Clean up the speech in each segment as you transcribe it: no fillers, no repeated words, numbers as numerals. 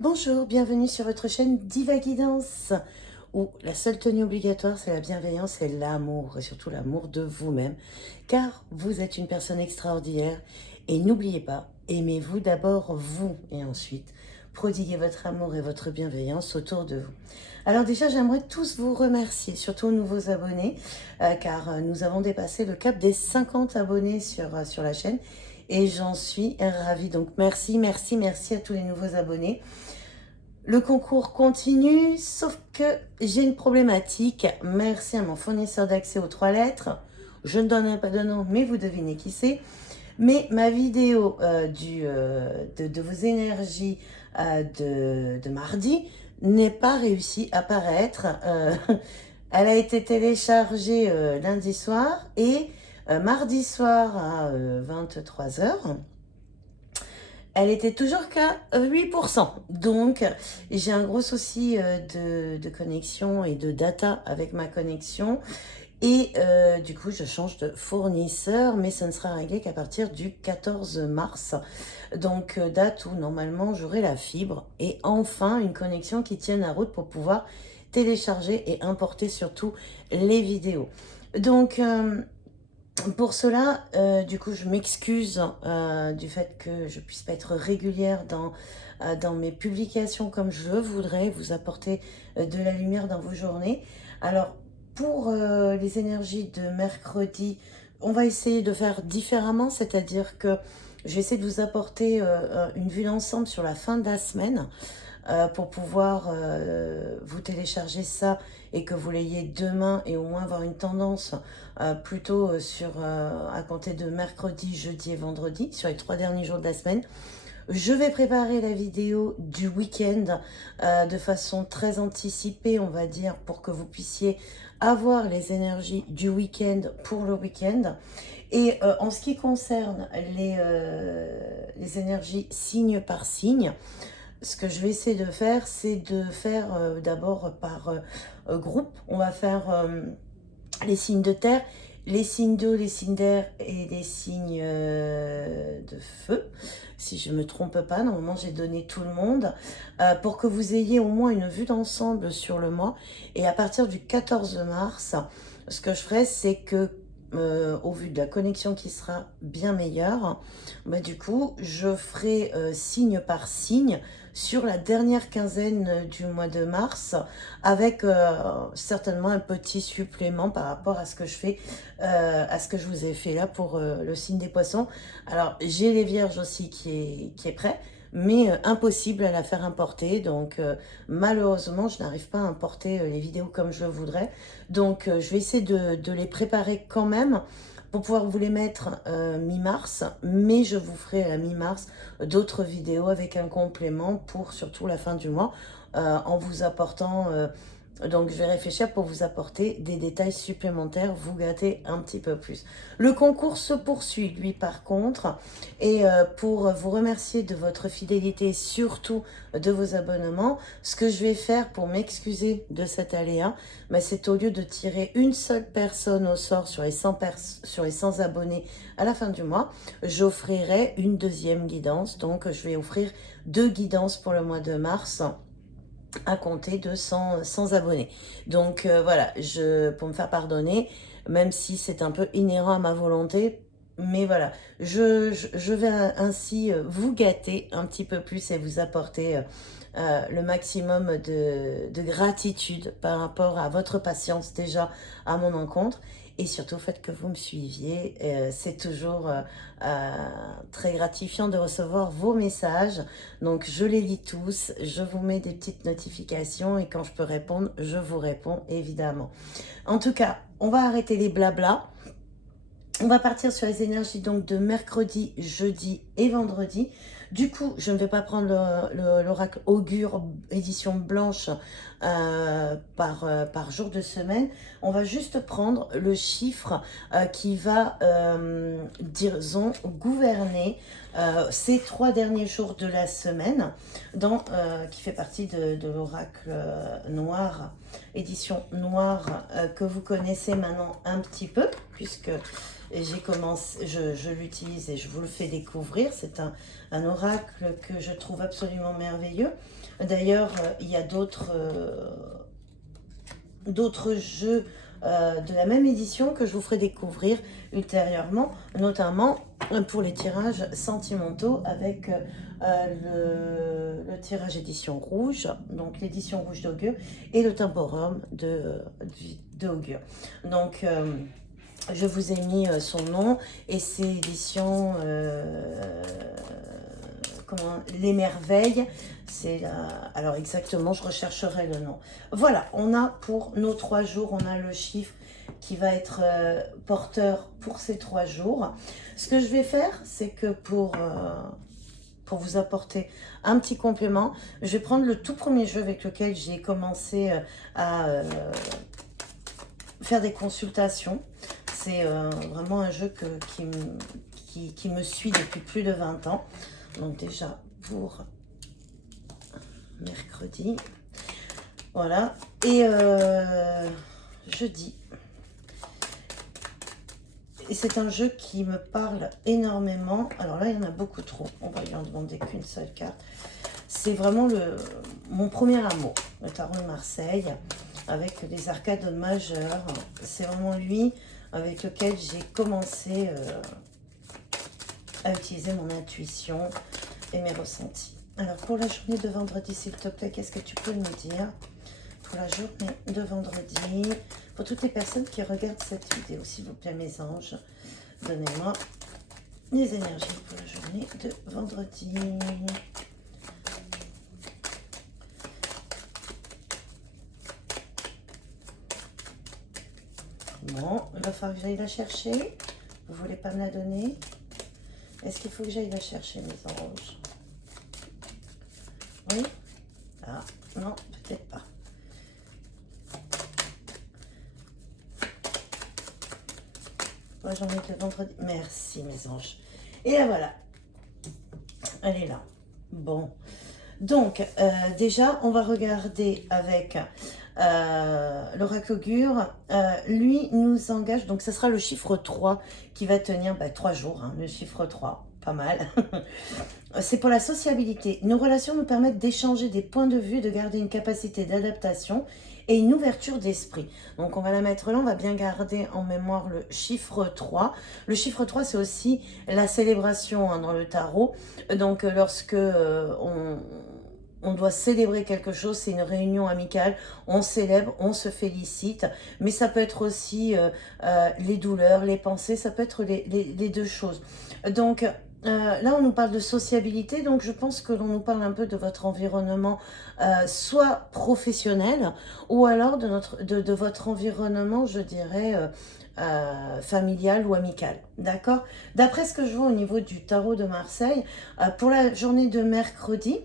Bonjour, bienvenue sur votre chaîne Diva Guidance, où la seule tenue obligatoire, c'est la bienveillance et l'amour, et surtout l'amour de vous-même, car vous êtes une personne extraordinaire. Et n'oubliez pas, aimez-vous d'abord vous, et ensuite, prodiguez votre amour et votre bienveillance autour de vous. Alors déjà, j'aimerais tous vous remercier, surtout aux nouveaux abonnés, car nous avons dépassé le cap des 50 abonnés sur la chaîne, et j'en suis ravie. Donc merci, merci, merci à tous les nouveaux abonnés. Le concours continue, sauf que j'ai une problématique. Merci à mon fournisseur d'accès aux 3 lettres. Je ne donnerai pas de nom, mais vous devinez qui c'est. Mais ma vidéo de vos énergies de mardi n'est pas réussie à paraître. Elle a été téléchargée lundi soir et mardi soir à 23 heures. Elle était toujours qu'à 8%. Donc, j'ai un gros souci de connexion et de data avec ma connexion. Et du coup, je change de fournisseur, mais ça ne sera réglé qu'à partir du 14 mars. Donc, date où normalement j'aurai la fibre et enfin une connexion qui tienne la route pour pouvoir télécharger et importer surtout les vidéos. Donc, pour cela, du coup, je m'excuse du fait que je puisse pas être régulière dans mes publications comme je voudrais, vous apporter de la lumière dans vos journées. Alors, pour les énergies de mercredi, on va essayer de faire différemment, c'est-à-dire que je vais essayer de vous apporter une vue d'ensemble sur la fin de la semaine pour pouvoir vous télécharger ça et que vous l'ayez demain et au moins avoir une tendance plutôt à compter de mercredi, jeudi et vendredi, sur les 3 derniers jours de la semaine. Je vais préparer la vidéo du week-end de façon très anticipée, on va dire, pour que vous puissiez avoir les énergies du week-end pour le week-end. Et en ce qui concerne les énergies signe par signe, ce que je vais essayer de faire, c'est de faire d'abord par groupe. On va faire les signes de terre, les signes d'eau, les signes d'air et les signes de feu. Si je ne me trompe pas, normalement j'ai donné tout le monde pour que vous ayez au moins une vue d'ensemble sur le mois. Et à partir du 14 mars, ce que je ferai, c'est que au vu de la connexion qui sera bien meilleure, bah, du coup, je ferai signe par signe sur la dernière quinzaine du mois de mars, avec certainement un petit supplément par rapport à ce que je fais, à ce que je vous ai fait là pour le signe des poissons. Alors, j'ai les vierges aussi qui est prêt, mais impossible à la faire importer. Donc, malheureusement, je n'arrive pas à importer les vidéos comme je le voudrais. Donc, je vais essayer de les préparer quand même pour pouvoir vous les mettre mi-mars, mais je vous ferai à la mi-mars d'autres vidéos avec un complément pour surtout la fin du mois, en vous apportant, donc je vais réfléchir pour vous apporter des détails supplémentaires, vous gâter un petit peu plus. Le concours se poursuit, lui, par contre, et pour vous remercier de votre fidélité et surtout de vos abonnements, ce que je vais faire pour m'excuser de cet aléa, bah, c'est au lieu de tirer une seule personne au sort sur les 100 abonnés à la fin du mois, j'offrirai une deuxième guidance. Donc, je vais offrir 2 guidances pour le mois de mars à compter de 100 abonnés. Donc, voilà, pour me faire pardonner, même si c'est un peu inhérent à ma volonté, mais voilà, je vais ainsi vous gâter un petit peu plus et vous apporter le maximum de gratitude par rapport à votre patience déjà à mon encontre et surtout au fait que vous me suiviez. C'est toujours très gratifiant de recevoir vos messages. Donc je les lis tous, je vous mets des petites notifications et quand je peux répondre, je vous réponds évidemment. En tout cas, on va arrêter les blablas. On va partir sur les énergies donc de mercredi, jeudi et vendredi. Du coup, je ne vais pas prendre l'oracle augure édition blanche par jour de semaine. On va juste prendre le chiffre qui va, disons, gouverner ces 3 derniers jours de la semaine, qui fait partie de l'oracle noir, édition noire, que vous connaissez maintenant un petit peu. puisque j'ai commencé, je l'utilise et je vous le fais découvrir. C'est un oracle que je trouve absolument merveilleux. D'ailleurs, il y a d'autres jeux de la même édition que je vous ferai découvrir ultérieurement, notamment pour les tirages sentimentaux avec le tirage édition rouge, donc l'édition rouge d'Augure et le temporum d'Augure. Donc je vous ai mis son nom et c'est l'édition Les Merveilles. C'est alors exactement, je rechercherai le nom. Voilà, on a pour nos 3 jours, on a le chiffre qui va être porteur pour ces 3 jours. Ce que je vais faire, c'est que pour vous apporter un petit complément, je vais prendre le tout premier jeu avec lequel j'ai commencé à faire des consultations. C'est vraiment un jeu qui me suit depuis plus de 20 ans. Donc déjà pour mercredi, voilà, et jeudi. Et c'est un jeu qui me parle énormément. Alors là, il y en a beaucoup trop. On va lui en demander qu'une seule carte. C'est vraiment mon premier amour, le tarot de Marseille, avec des arcades majeures. C'est vraiment lui avec lequel j'ai commencé à utiliser mon intuition et mes ressentis. Alors, pour la journée de vendredi, s'il te plaît, qu'est-ce que tu peux me dire pour la journée de vendredi? Pour toutes les personnes qui regardent cette vidéo, s'il vous plaît, mes anges, donnez-moi les énergies pour la journée de vendredi. Bon, il va falloir que j'aille la chercher. Vous voulez pas me la donner? Est-ce qu'il faut que j'aille la chercher, mes anges? Oui? Ah, non, peut-être pas. La journée de vendredi. Merci, mes anges. Et la voilà. Elle est là. Bon. Donc, déjà, on va regarder avec l'oracle Augure. Lui nous engage, donc ce sera le chiffre 3 qui va tenir 3 jours. Hein, le chiffre 3, pas mal. C'est pour la sociabilité. Nos relations nous permettent d'échanger des points de vue, de garder une capacité d'adaptation et une ouverture d'esprit. Donc on va la mettre là, on va bien garder en mémoire le chiffre 3. Le chiffre 3, c'est aussi la célébration dans le tarot. Donc lorsque on doit célébrer quelque chose, c'est une réunion amicale, on célèbre, on se félicite, mais ça peut être aussi les douleurs, les pensées, ça peut être les deux choses. Donc là, on nous parle de sociabilité, donc je pense que l'on nous parle un peu de votre environnement, soit professionnel, ou alors de votre environnement, je dirais, familial ou amical. D'accord? D'après ce que je vois au niveau du tarot de Marseille, pour la journée de mercredi,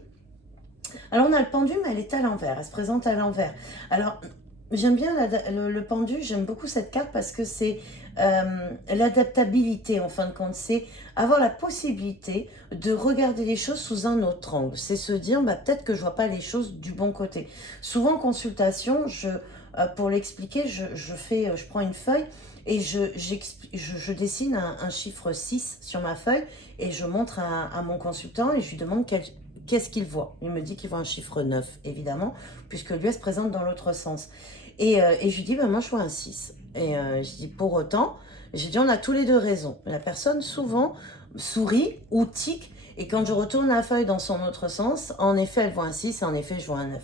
alors on a le pendu, mais elle est à l'envers, elle se présente à l'envers. Alors, j'aime bien le pendu, j'aime beaucoup cette carte parce que c'est l'adaptabilité en fin de compte, c'est avoir la possibilité de regarder les choses sous un autre angle. C'est se dire, peut-être que je vois pas les choses du bon côté. Souvent en consultation, pour l'expliquer, je prends une feuille et je dessine un chiffre 6 sur ma feuille et je montre à mon consultant et je lui demande qu'est-ce qu'il voit. Il me dit qu'il voit un chiffre 9, évidemment, puisque lui, elle se présente dans l'autre sens. Et je lui dis, moi, je vois un 6. Et je dis, pour autant, j'ai dit, on a tous les deux raison. La personne, souvent, sourit ou tique, et quand je retourne la feuille dans son autre sens, en effet, elle voit un 6, et en effet, je vois un 9.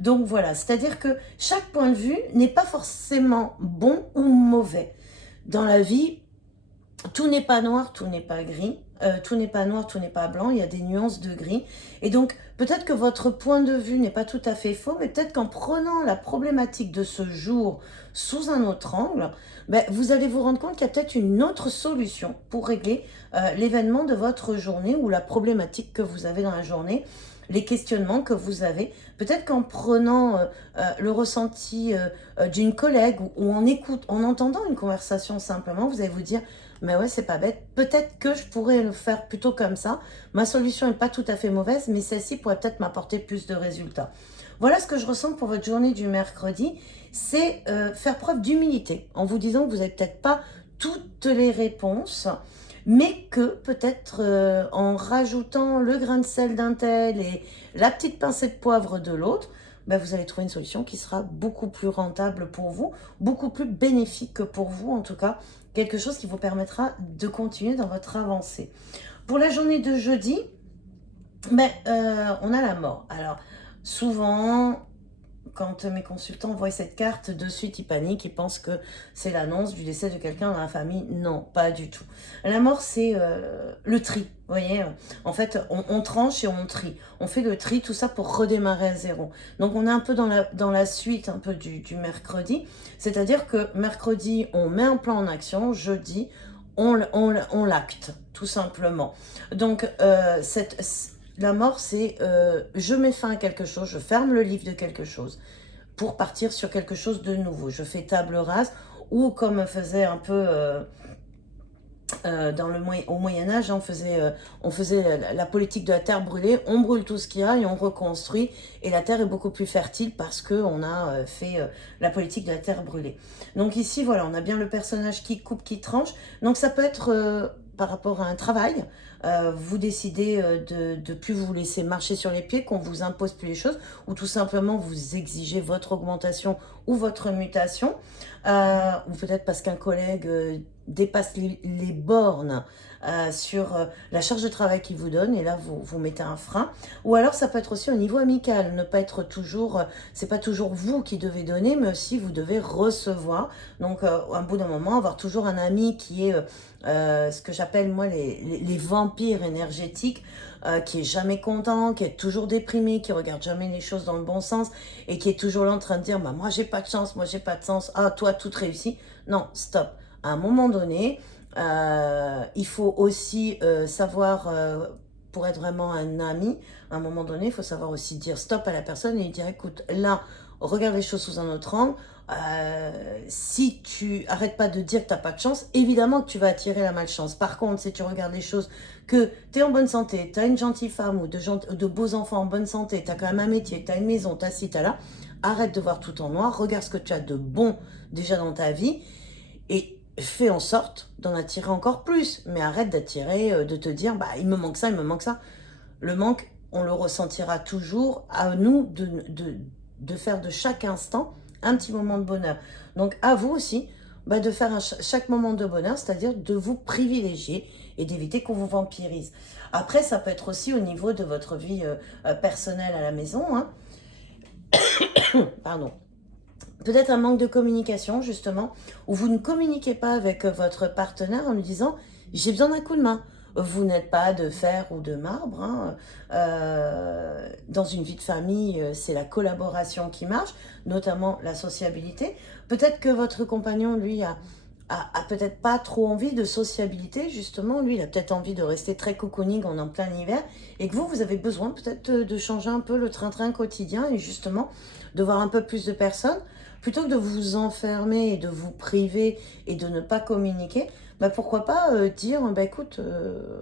Donc, voilà, c'est-à-dire que chaque point de vue n'est pas forcément bon ou mauvais. Dans la vie, tout n'est pas noir, tout n'est pas gris. Tout n'est pas noir, tout n'est pas blanc, il y a des nuances de gris. Et donc, peut-être que votre point de vue n'est pas tout à fait faux, mais peut-être qu'en prenant la problématique de ce jour sous un autre angle, vous allez vous rendre compte qu'il y a peut-être une autre solution pour régler l'événement de votre journée ou la problématique que vous avez dans la journée, les questionnements que vous avez. Peut-être qu'en prenant le ressenti d'une collègue ou en entendant une conversation simplement, vous allez vous dire « mais ouais, c'est pas bête, peut-être que je pourrais le faire plutôt comme ça. Ma solution n'est pas tout à fait mauvaise, mais celle-ci pourrait peut-être m'apporter plus de résultats. » Voilà ce que je ressens pour votre journée du mercredi, c'est faire preuve d'humilité en vous disant que vous n'êtes peut-être pas toutes les réponses, mais que peut-être en rajoutant le grain de sel d'un tel et la petite pincée de poivre de l'autre, ben vous allez trouver une solution qui sera beaucoup plus rentable pour vous, beaucoup plus bénéfique que pour vous en tout cas, quelque chose qui vous permettra de continuer dans votre avancée. Pour la journée de jeudi, ben, on a la mort. Alors, souvent, quand mes consultants voient cette carte, de suite ils paniquent, ils pensent que c'est l'annonce du décès de quelqu'un dans la famille. Non, pas du tout. La mort, c'est le tri. Vous voyez, en fait, on tranche et on trie. On fait le tri, tout ça pour redémarrer à zéro. Donc, on est un peu dans la suite un peu du mercredi. C'est-à-dire que mercredi, on met un plan en action. Jeudi, on l'acte, tout simplement. Donc, la mort, c'est je mets fin à quelque chose, je ferme le livre de quelque chose pour partir sur quelque chose de nouveau. Je fais table rase ou comme faisait un peu au Moyen-Âge, on faisait la politique de la terre brûlée, on brûle tout ce qu'il y a et on reconstruit et la terre est beaucoup plus fertile parce qu'on a fait la politique de la terre brûlée. Donc ici, voilà, on a bien le personnage qui coupe, qui tranche. Donc ça peut être par rapport à un travail, vous décidez de ne plus vous laisser marcher sur les pieds, qu'on vous impose plus les choses, ou tout simplement vous exigez votre augmentation ou votre mutation, ou peut-être parce qu'un collègue dépasse les bornes sur la charge de travail qu'il vous donne, et là vous mettez un frein. Ou alors ça peut être aussi au niveau amical, ne pas être toujours, c'est pas toujours vous qui devez donner, mais aussi vous devez recevoir. Donc à bout d'un moment, avoir toujours un ami qui est ce que j'appelle moi les vampires énergétiques, qui est jamais content, qui est toujours déprimé, qui regarde jamais les choses dans le bon sens et qui est toujours là en train de dire bah, moi j'ai pas de chance, moi j'ai pas de sens, ah toi tout réussit. Non, stop. À un moment donné, il faut aussi savoir, pour être vraiment un ami, à un moment donné, il faut savoir aussi dire stop à la personne et lui dire écoute, là, regarde les choses sous un autre angle. Si tu arrêtes pas de dire que tu n'as pas de chance, évidemment que tu vas attirer la malchance. Par contre, si tu regardes les choses, que tu es en bonne santé, tu as une gentille femme ou de beaux enfants en bonne santé, tu as quand même un métier, tu as une maison, tu as ci, tu as là, arrête de voir tout en noir, regarde ce que tu as de bon déjà dans ta vie et fais en sorte d'en attirer encore plus. Mais arrête d'attirer, de te dire, bah, il me manque ça, il me manque ça. Le manque, on le ressentira toujours. À nous de faire de chaque instant un petit moment de bonheur. Donc à vous aussi bah, de faire chaque moment de bonheur, c'est-à-dire de vous privilégier et d'éviter qu'on vous vampirise. Après, ça peut être aussi au niveau de votre vie personnelle à la maison. Hein. Pardon. Peut-être un manque de communication, justement, où vous ne communiquez pas avec votre partenaire en lui disant « j'ai besoin d'un coup de main ». Vous n'êtes pas de fer ou de marbre. Hein. Dans une vie de famille, c'est la collaboration qui marche, notamment la sociabilité. Peut-être que votre compagnon, lui, a peut-être pas trop envie de sociabilité, justement. Lui, il a peut-être envie de rester très cocooning en plein hiver et que vous avez besoin peut-être de changer un peu le train-train quotidien et justement de voir un peu plus de personnes. Plutôt que de vous enfermer et de vous priver et de ne pas communiquer, bah pourquoi pas dire, bah écoute,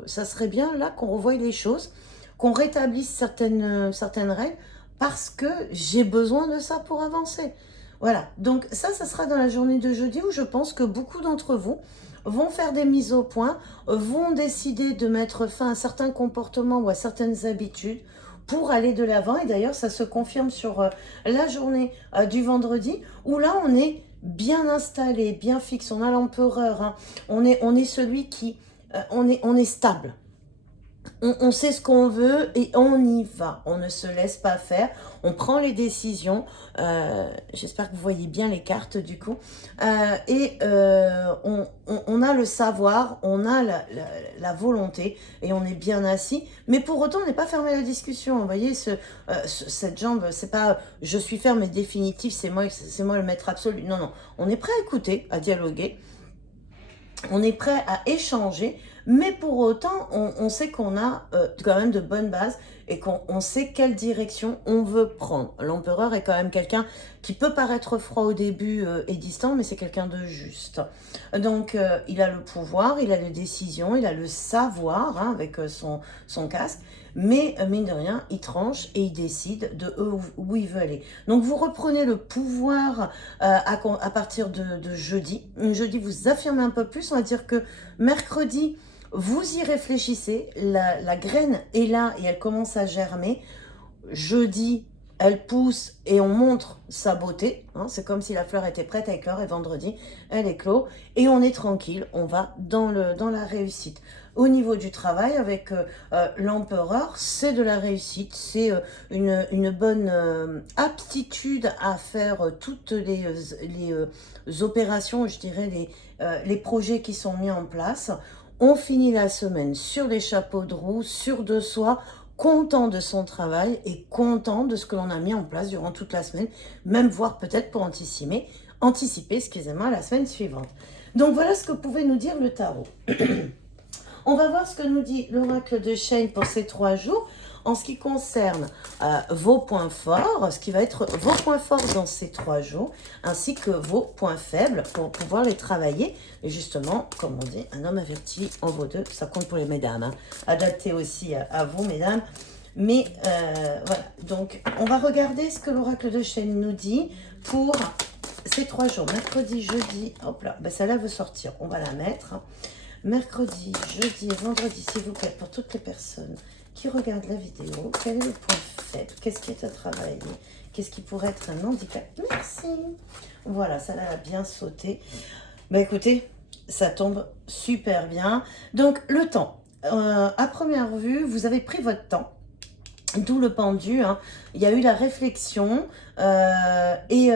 ça serait bien là qu'on revoie les choses, qu'on rétablisse certaines règles parce que j'ai besoin de ça pour avancer. Voilà, donc ça sera dans la journée de jeudi où je pense que beaucoup d'entre vous vont faire des mises au point, vont décider de mettre fin à certains comportements ou à certaines habitudes pour aller de l'avant. Et d'ailleurs, ça se confirme sur la journée du vendredi où là, on est bien installé, bien fixe. On a l'empereur, hein. On est celui qui... on est stable. On sait ce qu'on veut et on y va. On ne se laisse pas faire. On prend les décisions. J'espère que vous voyez bien les cartes du coup. On a le savoir, on a la volonté et on est bien assis. Mais pour autant, on n'est pas fermé à la discussion. Vous voyez, cette jambe, c'est pas je suis ferme et définitif, c'est moi le maître absolu. Non, non. On est prêt à écouter, à dialoguer. On est prêt à échanger, mais pour autant, on sait qu'on a quand même de bonnes bases et qu'on sait quelle direction on veut prendre. L'empereur est quand même quelqu'un qui peut paraître froid au début et distant, mais c'est quelqu'un de juste. Donc, il a le pouvoir, il a les décisions, il a le savoir hein, avec son casque, Mais mine de rien, il tranche et il décide de où il veut aller. Donc vous reprenez le pouvoir à partir de jeudi. Jeudi, vous affirmez un peu plus. On va dire que mercredi, vous y réfléchissez. La graine est là et elle commence à germer. Jeudi, elle pousse et on montre sa beauté. Hein, c'est comme si la fleur était prête à éclore et vendredi, elle éclot. Et on est tranquille, on va dans la réussite. Au niveau du travail, avec l'empereur, c'est de la réussite. C'est une bonne aptitude à faire toutes les opérations, je dirais, les projets qui sont mis en place. On finit la semaine sur les chapeaux de roue, sûr de soi, content de son travail et content de ce que l'on a mis en place durant toute la semaine, même voire peut-être pour anticiper, excusez-moi, la semaine suivante. Donc voilà ce que pouvait nous dire le tarot. On va voir ce que nous dit l'oracle de Chêne pour ces 3 jours en ce qui concerne vos points forts, ce qui va être vos points forts dans ces 3 jours, ainsi que vos points faibles pour pouvoir les travailler. Et justement, comme on dit, un homme averti en vaut 2, ça compte pour les mesdames, hein. Adapté aussi à vous, mesdames. Mais voilà, donc on va regarder ce que l'oracle de Chêne nous dit pour ces 3 jours, mercredi, jeudi, hop là, ben celle-là veut sortir, on va la mettre. Mercredi, jeudi et vendredi, s'il vous plaît, pour toutes les personnes qui regardent la vidéo, quel est le point faible? Qu'est-ce qui est à travailler? Qu'est-ce qui pourrait être un handicap? Merci. Voilà, ça a bien sauté. Bah écoutez, ça tombe super bien. Donc, le temps. À première vue, vous avez pris votre temps. D'où le pendu. Hein. Il y a eu la réflexion et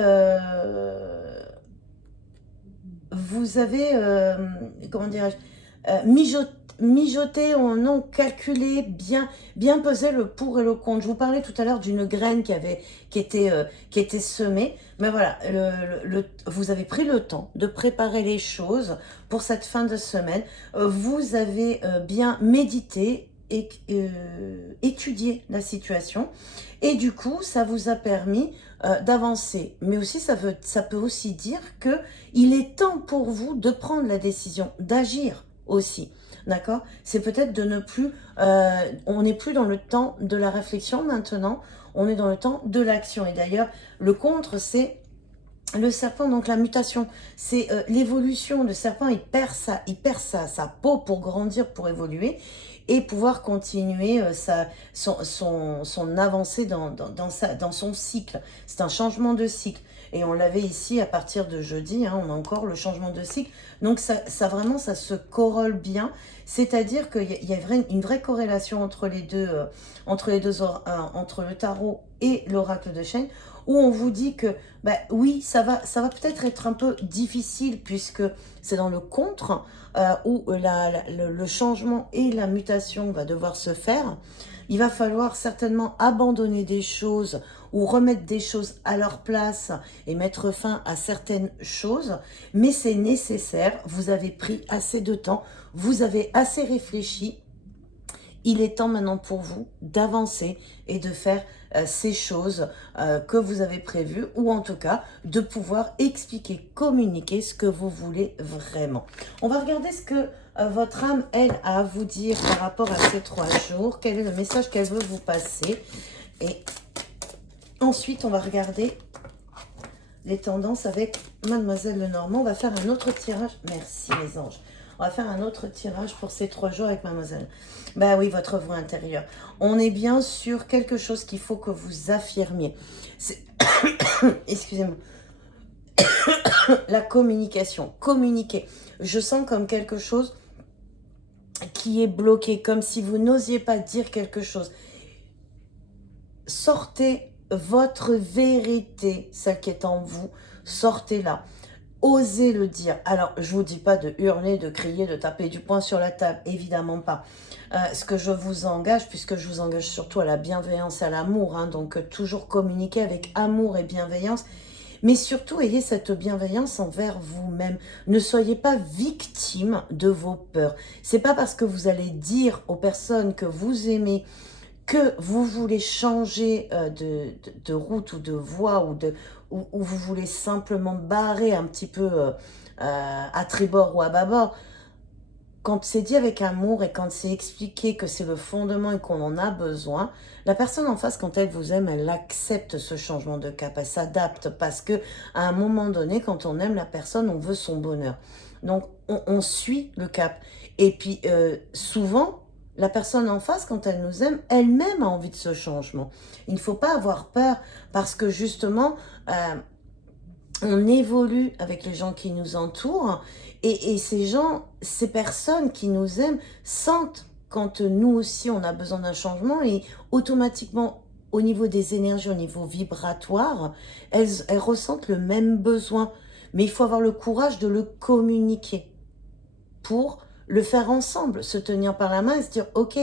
vous avez, comment dirais-je, mijoter ou non, calculer, bien peser le pour et le contre. Je vous parlais tout à l'heure d'une graine qui était semée. Mais voilà, vous avez pris le temps de préparer les choses pour cette fin de semaine. Vous avez bien médité et étudié la situation. Et du coup, ça vous a permis d'avancer. Mais aussi, ça peut aussi dire que il est temps pour vous de prendre la décision, d'agir aussi. D'accord? C'est peut-être de ne plus... on n'est plus dans le temps de la réflexion maintenant, on est dans le temps de l'action. Et d'ailleurs, le contre, c'est le serpent, donc la mutation. C'est l'évolution. Le serpent, il perd sa peau pour grandir, pour évoluer et pouvoir continuer son avancée dans son cycle. C'est un changement de cycle. Et on l'avait ici à partir de jeudi, hein, on a encore le changement de cycle. Donc ça vraiment, ça se corrole bien. C'est-à-dire qu'il y a une vraie corrélation entre les deux, entre le tarot et l'oracle de Chêne, où on vous dit que, bah, oui, ça va peut-être être un peu difficile puisque c'est dans le contre, où le changement et la mutation va devoir se faire. Il va falloir certainement abandonner des choses ou remettre des choses à leur place et mettre fin à certaines choses, mais c'est nécessaire. Vous avez pris assez de temps, vous avez assez réfléchi. Il est temps maintenant pour vous d'avancer et de faire ces choses que vous avez prévues, ou en tout cas de pouvoir expliquer, communiquer ce que vous voulez vraiment. On va regarder ce que votre âme, elle, a à vous dire par rapport à ces 3 jours. Quel est le message qu'elle veut vous passer? Et ensuite, on va regarder les tendances avec Mademoiselle Lenormand. On va faire un autre tirage. Merci mes anges. On va faire un autre tirage pour ces 3 jours avec Mademoiselle. Ben oui, votre voix intérieure. On est bien sur quelque chose qu'il faut que vous affirmiez. Excusez-moi. La communication. Communiquer. Je sens comme quelque chose qui est bloqué, comme si vous n'osiez pas dire quelque chose. Sortez votre vérité, celle qui est en vous, sortez-la. Osez le dire. Alors, je ne vous dis pas de hurler, de crier, de taper du poing sur la table, évidemment pas. Ce que je vous engage, puisque je vous engage surtout à la bienveillance et à l'amour, hein, donc toujours communiquer avec amour et bienveillance, mais surtout ayez cette bienveillance envers vous-même. Ne soyez pas victime de vos peurs. C'est pas parce que vous allez dire aux personnes que vous aimez que vous voulez changer de route ou de voie ou vous voulez simplement barrer un petit peu à tribord ou à bâbord. quand c'est dit avec amour et quand c'est expliqué que c'est le fondement et qu'on en a besoin, la personne en face, quand elle vous aime, elle accepte ce changement de cap, elle s'adapte parce que à un moment donné, quand on aime la personne, on veut son bonheur. Donc, on suit le cap. Et puis, souvent, la personne en face, quand elle nous aime, elle-même a envie de ce changement. Il ne faut pas avoir peur parce que justement, on évolue avec les gens qui nous entourent et ces gens, ces personnes qui nous aiment sentent quand nous aussi on a besoin d'un changement et automatiquement au niveau des énergies, au niveau vibratoire, elles ressentent le même besoin. Mais il faut avoir le courage de le communiquer pour le faire ensemble, se tenir par la main et se dire ok,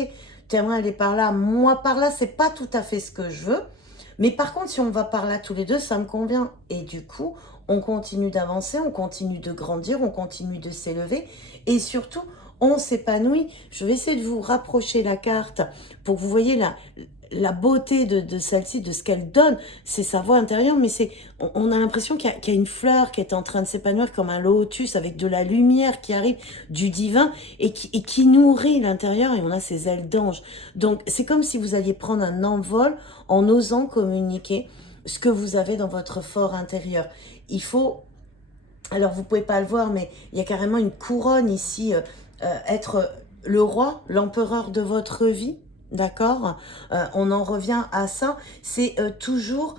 t'aimerais aller par là, moi par là, c'est pas tout à fait ce que je veux. Mais par contre, si on va par là tous les deux, ça me convient. Et du coup, on continue d'avancer, on continue de grandir, on continue de s'élever. Et surtout, on s'épanouit. Je vais essayer de vous rapprocher la carte pour que vous voyez la beauté de celle-ci, de ce qu'elle donne. C'est sa voix intérieure, mais on a l'impression qu'il y a une fleur qui est en train de s'épanouir comme un lotus avec de la lumière qui arrive du divin et qui nourrit l'intérieur et on a ses ailes d'ange. Donc, c'est comme si vous alliez prendre un envol en osant communiquer ce que vous avez dans votre fort intérieur. Il faut, alors vous pouvez pas le voir, mais il y a carrément une couronne ici, être le roi, l'empereur de votre vie, d'accord. On en revient à ça, c'est toujours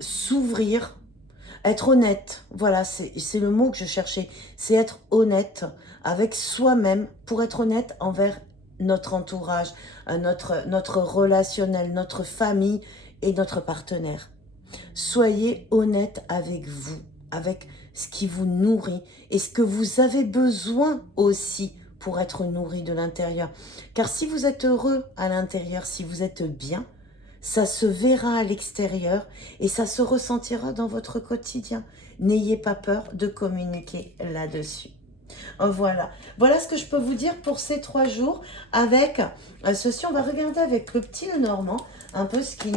s'ouvrir, être honnête, voilà, c'est le mot que je cherchais, c'est être honnête avec soi-même pour être honnête envers notre entourage, notre relationnel, notre famille et notre partenaire. Soyez honnête avec vous, avec ce qui vous nourrit et ce que vous avez besoin aussi pour être nourri de l'intérieur. Car si vous êtes heureux à l'intérieur, si vous êtes bien, ça se verra à l'extérieur et ça se ressentira dans votre quotidien. N'ayez pas peur de communiquer là-dessus. Voilà. Voilà ce que je peux vous dire pour ces 3 jours. Avec ceci, on va regarder avec le petit Lenormand un peu ce qu'il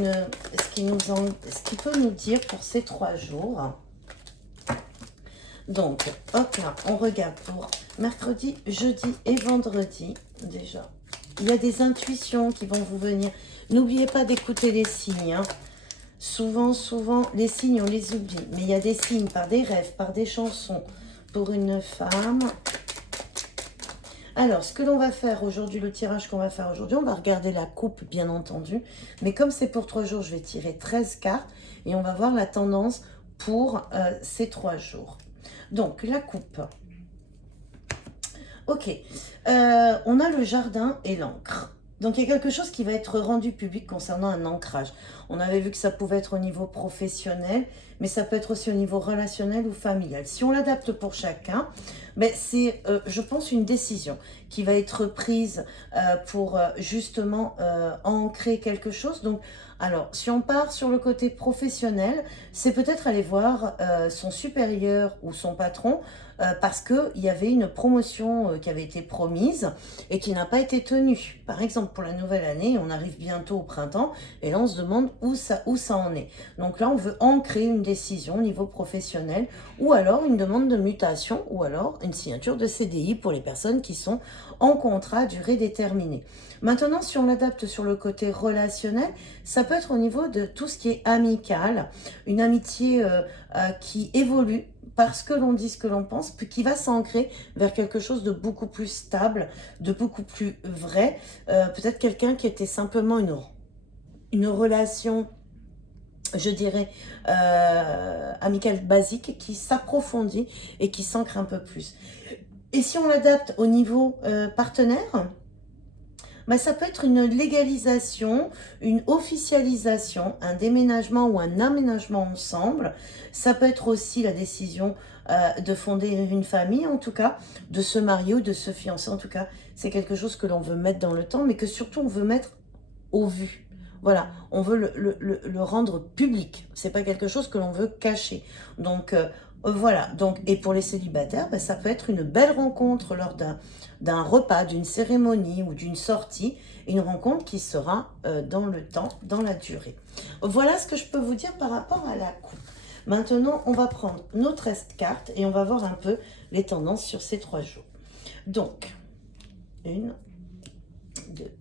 peut nous dire pour ces 3 jours. Donc, hop là, on regarde pour mercredi, jeudi et vendredi. Déjà, il y a des intuitions qui vont vous venir. N'oubliez pas d'écouter les signes. Hein. Souvent, les signes, on les oublie. Mais il y a des signes par des rêves, par des chansons. Pour une femme. Alors, ce que l'on va faire aujourd'hui, le tirage qu'on va faire aujourd'hui, on va regarder la coupe, bien entendu. Mais comme c'est pour 3 jours, je vais tirer 13 cartes. Et on va voir la tendance pour ces 3 jours. Donc, la coupe. Ok. On a le jardin et l'encre. Donc, il y a quelque chose qui va être rendu public concernant un ancrage. On avait vu que ça pouvait être au niveau professionnel, mais ça peut être aussi au niveau relationnel ou familial. Si on l'adapte pour chacun, ben c'est, je pense, une décision qui va être prise pour justement ancrer quelque chose. Donc, alors, si on part sur le côté professionnel, c'est peut-être aller voir son supérieur ou son patron parce qu'il y avait une promotion qui avait été promise et qui n'a pas été tenue. Par exemple, pour la nouvelle année, on arrive bientôt au printemps et là, on se demande où ça en est. Donc là, on veut ancrer une décision au niveau professionnel ou alors une demande de mutation ou alors une signature de CDI pour les personnes qui sont en contrat à durée déterminée. Maintenant, si on l'adapte sur le côté relationnel, ça peut être au niveau de tout ce qui est amical, une amitié qui évolue parce que l'on dit ce que l'on pense, puis qui va s'ancrer vers quelque chose de beaucoup plus stable, de beaucoup plus vrai. Peut-être quelqu'un qui était simplement une relation, je dirais, amicale basique, qui s'approfondit et qui s'ancre un peu plus. Et si on l'adapte au niveau partenaire, bah, ça peut être une légalisation, une officialisation, un déménagement ou un aménagement ensemble. Ça peut être aussi la décision de fonder une famille, en tout cas, de se marier ou de se fiancer. En tout cas, c'est quelque chose que l'on veut mettre dans le temps, mais que surtout on veut mettre au vu. Voilà, on veut le rendre public. C'est pas quelque chose que l'on veut cacher. Donc, voilà. Donc, et pour les célibataires, bah, ça peut être une belle rencontre lors d'un repas, d'une cérémonie ou d'une sortie. Une rencontre qui sera dans le temps, dans la durée. Voilà ce que je peux vous dire par rapport à la coupe. Maintenant, on va prendre nos 13 cartes et on va voir un peu les tendances sur ces 3 jours. Donc, 1, 2,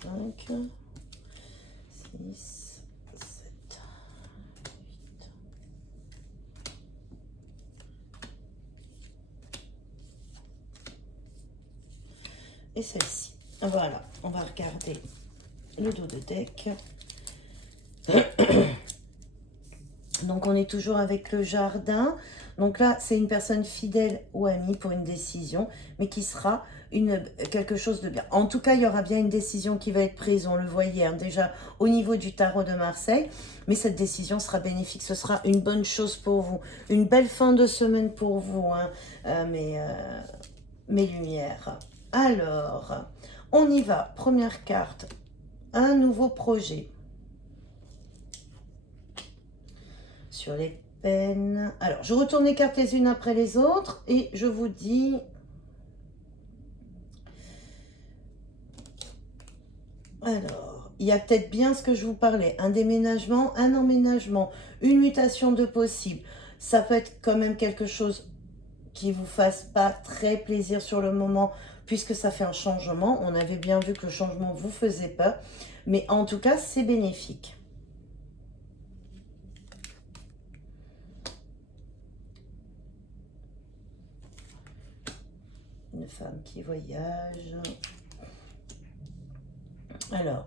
3, 4, 5, 6, 7, 8. Et celle-ci. Voilà, on va regarder le dos de deck. Donc, on est toujours avec le jardin. Donc là, c'est une personne fidèle ou amie pour une décision, mais qui sera quelque chose de bien. En tout cas, il y aura bien une décision qui va être prise, on le voyait hein, déjà au niveau du tarot de Marseille, mais cette décision sera bénéfique, ce sera une bonne chose pour vous, une belle fin de semaine pour vous, hein, mes lumières. Alors, on y va, première carte, un nouveau projet. Sur les peines. Alors, je retourne les cartes les unes après les autres et je vous dis... Alors, il y a peut-être bien ce que je vous parlais. Un déménagement, un emménagement, une mutation de possible. Ça peut être quand même quelque chose qui vous fasse pas très plaisir sur le moment puisque ça fait un changement. On avait bien vu que le changement vous faisait peur. Mais en tout cas, c'est bénéfique. Une femme qui voyage. Alors,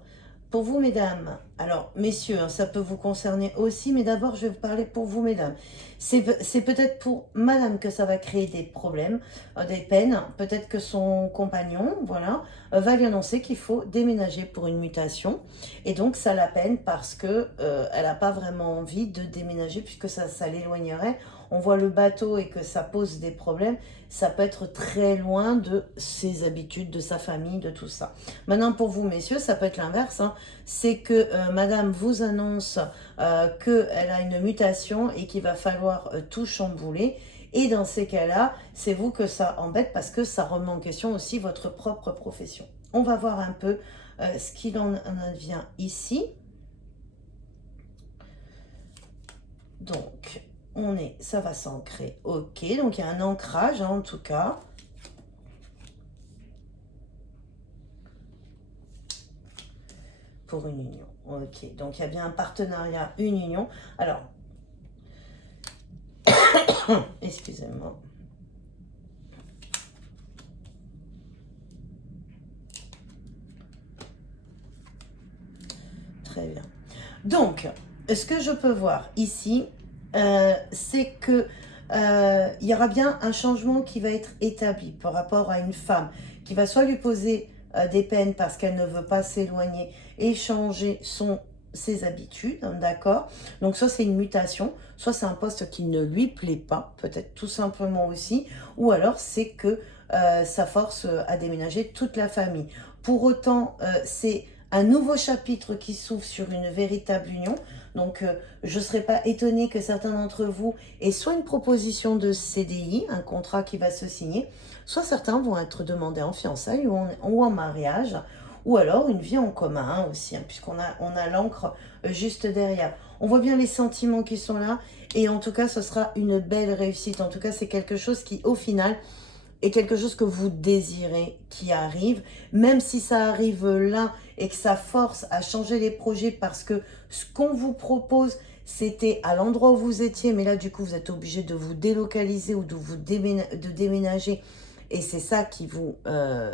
pour vous, mesdames, alors, messieurs, hein, ça peut vous concerner aussi, mais d'abord, je vais vous parler pour vous, mesdames. C'est peut-être pour madame que ça va créer des problèmes, des peines. Peut-être que son compagnon, voilà, va lui annoncer qu'il faut déménager pour une mutation. Et donc, ça la peine parce que elle n'a pas vraiment envie de déménager puisque ça l'éloignerait. On voit le bateau et que ça pose des problèmes. Ça peut être très loin de ses habitudes, de sa famille, de tout ça. Maintenant, pour vous, messieurs, ça peut être l'inverse. Hein. C'est que madame vous annonce qu'elle a une mutation et qu'il va falloir tout chambouler. Et dans ces cas-là, c'est vous que ça embête parce que ça remet en question aussi votre propre profession. On va voir un peu ce qu'il en advient ici. Donc, ça va s'ancrer. Ok, donc il y a un ancrage hein, en tout cas. Pour une union. Ok, donc il y a bien un partenariat, une union. Alors, excusez-moi. Très bien. Donc, ce que je peux voir ici, c'est que il y aura bien un changement qui va être établi par rapport à une femme qui va soit lui poser des peines parce qu'elle ne veut pas s'éloigner et changer ses habitudes, hein, d'accord? Donc soit c'est une mutation, soit c'est un poste qui ne lui plaît pas, peut-être tout simplement aussi, ou alors c'est que ça force à déménager toute la famille. Pour autant, c'est un nouveau chapitre qui s'ouvre sur une véritable union. Donc, je ne serais pas étonnée que certains d'entre vous aient soit une proposition de CDI, un contrat qui va se signer, soit certains vont être demandés en fiançailles ou en mariage, ou alors une vie en commun hein, aussi, hein, puisqu'on a l'encre juste derrière. On voit bien les sentiments qui sont là, et en tout cas, ce sera une belle réussite. En tout cas, c'est quelque chose qui, au final, est quelque chose que vous désirez qui arrive, même si ça arrive là et que ça force à changer les projets parce que ce qu'on vous propose, c'était à l'endroit où vous étiez, mais là, du coup, vous êtes obligé de vous délocaliser ou de déménager et c'est ça qui vous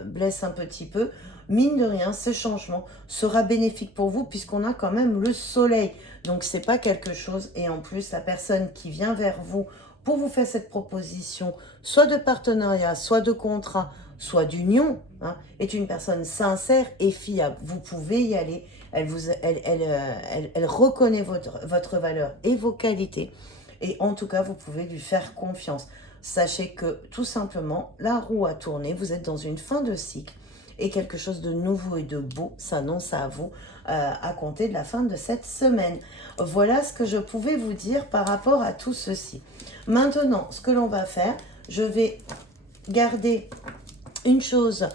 blesse un petit peu. Mine de rien, ce changement sera bénéfique pour vous puisqu'on a quand même le soleil. Donc, c'est pas quelque chose. Et en plus, la personne qui vient vers vous pour vous faire cette proposition, soit de partenariat, soit de contrat, soit d'union, hein, est une personne sincère et fiable. Vous pouvez y aller. Elle reconnaît votre valeur et vos qualités. Et en tout cas, vous pouvez lui faire confiance. Sachez que tout simplement, la roue a tourné. Vous êtes dans une fin de cycle. Et quelque chose de nouveau et de beau s'annonce à vous à compter de la fin de cette semaine. Voilà ce que je pouvais vous dire par rapport à tout ceci. Maintenant, ce que l'on va faire, je vais garder Une chose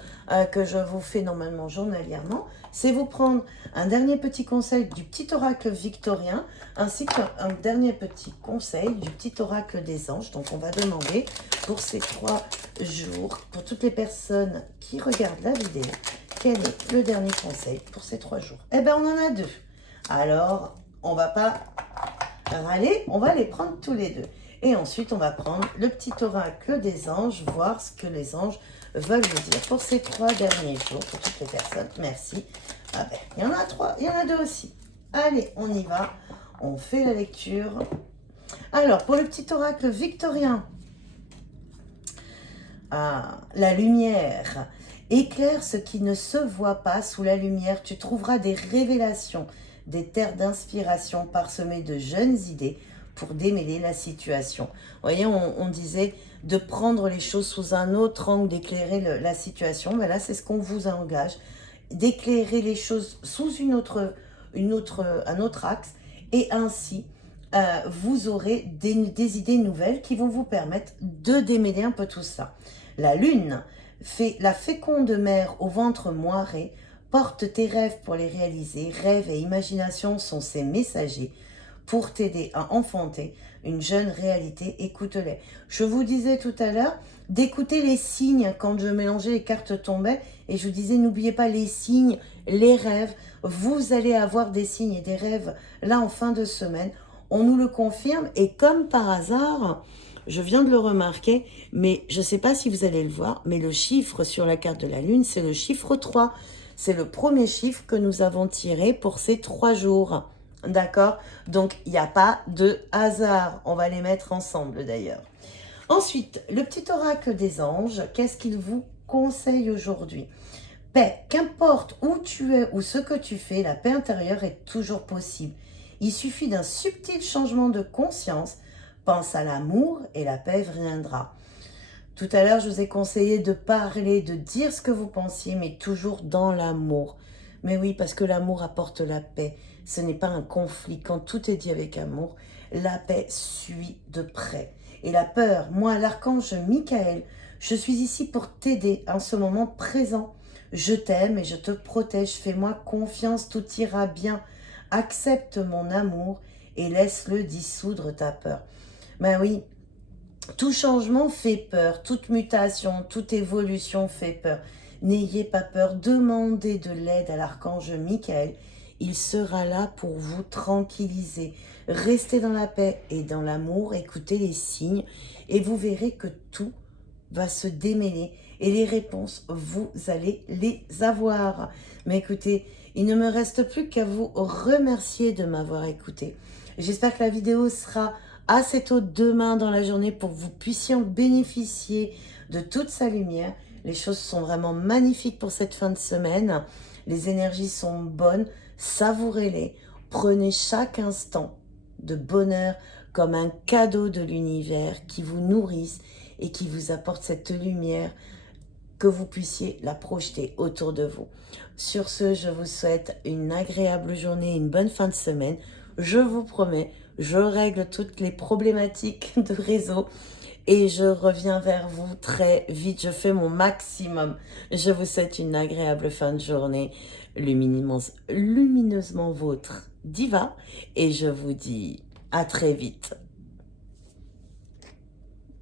que je vous fais normalement journalièrement, c'est vous prendre un dernier petit conseil du petit oracle victorien, ainsi qu'un dernier petit conseil du petit oracle des anges. Donc on va demander pour ces 3 jours, pour toutes les personnes qui regardent la vidéo, quel est le dernier conseil pour ces 3 jours? Eh bien, on en a 2. Alors, on va pas râler, on va les prendre tous les 2. Et ensuite, on va prendre le petit oracle des anges, voir ce que les anges veulent vous dire pour ces 3 derniers jours, pour toutes les personnes. Merci. Ah ben, il y en a 3, il y en a 2 aussi. Allez, on y va. On fait la lecture. Alors, pour le petit oracle victorien, la lumière éclaire ce qui ne se voit pas. Sous la lumière, tu trouveras des révélations, des terres d'inspiration parsemées de jeunes idées pour démêler la situation. Vous voyez, on disait de prendre les choses sous un autre angle, d'éclairer la situation. Mais là, c'est ce qu'on vous engage, d'éclairer les choses sous un autre axe. Et ainsi, vous aurez des idées nouvelles qui vont vous permettre de démêler un peu tout ça. La lune fait la féconde mère au ventre moiré, porte tes rêves pour les réaliser. Rêves et imagination sont ses messagers pour t'aider à enfanter une jeune réalité. Écoute-les. Je vous disais tout à l'heure d'écouter les signes quand je mélangeais, les cartes tombaient et je vous disais n'oubliez pas les signes, les rêves. Vous allez avoir des signes et des rêves là en fin de semaine. On nous le confirme et comme par hasard, je viens de le remarquer, mais je ne sais pas si vous allez le voir, mais le chiffre sur la carte de la lune, c'est le chiffre 3. C'est le premier chiffre que nous avons tiré pour ces 3 jours. D'accord? Donc, il n'y a pas de hasard. On va les mettre ensemble d'ailleurs. Ensuite, le petit oracle des anges, qu'est-ce qu'il vous conseille aujourd'hui? Paix, qu'importe où tu es ou ce que tu fais, la paix intérieure est toujours possible. Il suffit d'un subtil changement de conscience. Pense à l'amour et la paix viendra. Tout à l'heure, je vous ai conseillé de parler, de dire ce que vous pensiez, mais toujours dans l'amour. Mais oui, parce que l'amour apporte la paix. Ce n'est pas un conflit. Quand tout est dit avec amour, la paix suit de près. Et la peur, moi, l'archange Michael, je suis ici pour t'aider en ce moment présent. Je t'aime et je te protège. Fais-moi confiance, tout ira bien. Accepte mon amour et laisse-le dissoudre ta peur. Ben oui, tout changement fait peur, toute mutation, toute évolution fait peur. N'ayez pas peur, demandez de l'aide à l'archange Michael. Il sera là pour vous tranquilliser. Restez dans la paix et dans l'amour, écoutez les signes et vous verrez que tout va se démêler et les réponses, vous allez les avoir. Mais écoutez, il ne me reste plus qu'à vous remercier de m'avoir écouté. J'espère que la vidéo sera assez tôt demain dans la journée pour que vous puissiez en bénéficier de toute sa lumière. Les choses sont vraiment magnifiques pour cette fin de semaine. Les énergies sont bonnes, savourez-les. Prenez chaque instant de bonheur comme un cadeau de l'univers qui vous nourrisse et qui vous apporte cette lumière, que vous puissiez la projeter autour de vous. Sur ce, je vous souhaite une agréable journée, une bonne fin de semaine. Je vous promets, je règle toutes les problématiques de réseau et je reviens vers vous très vite. Je fais mon maximum. Je vous souhaite une agréable fin de journée. Lumineusement vôtre, Diva. Et je vous dis à très vite.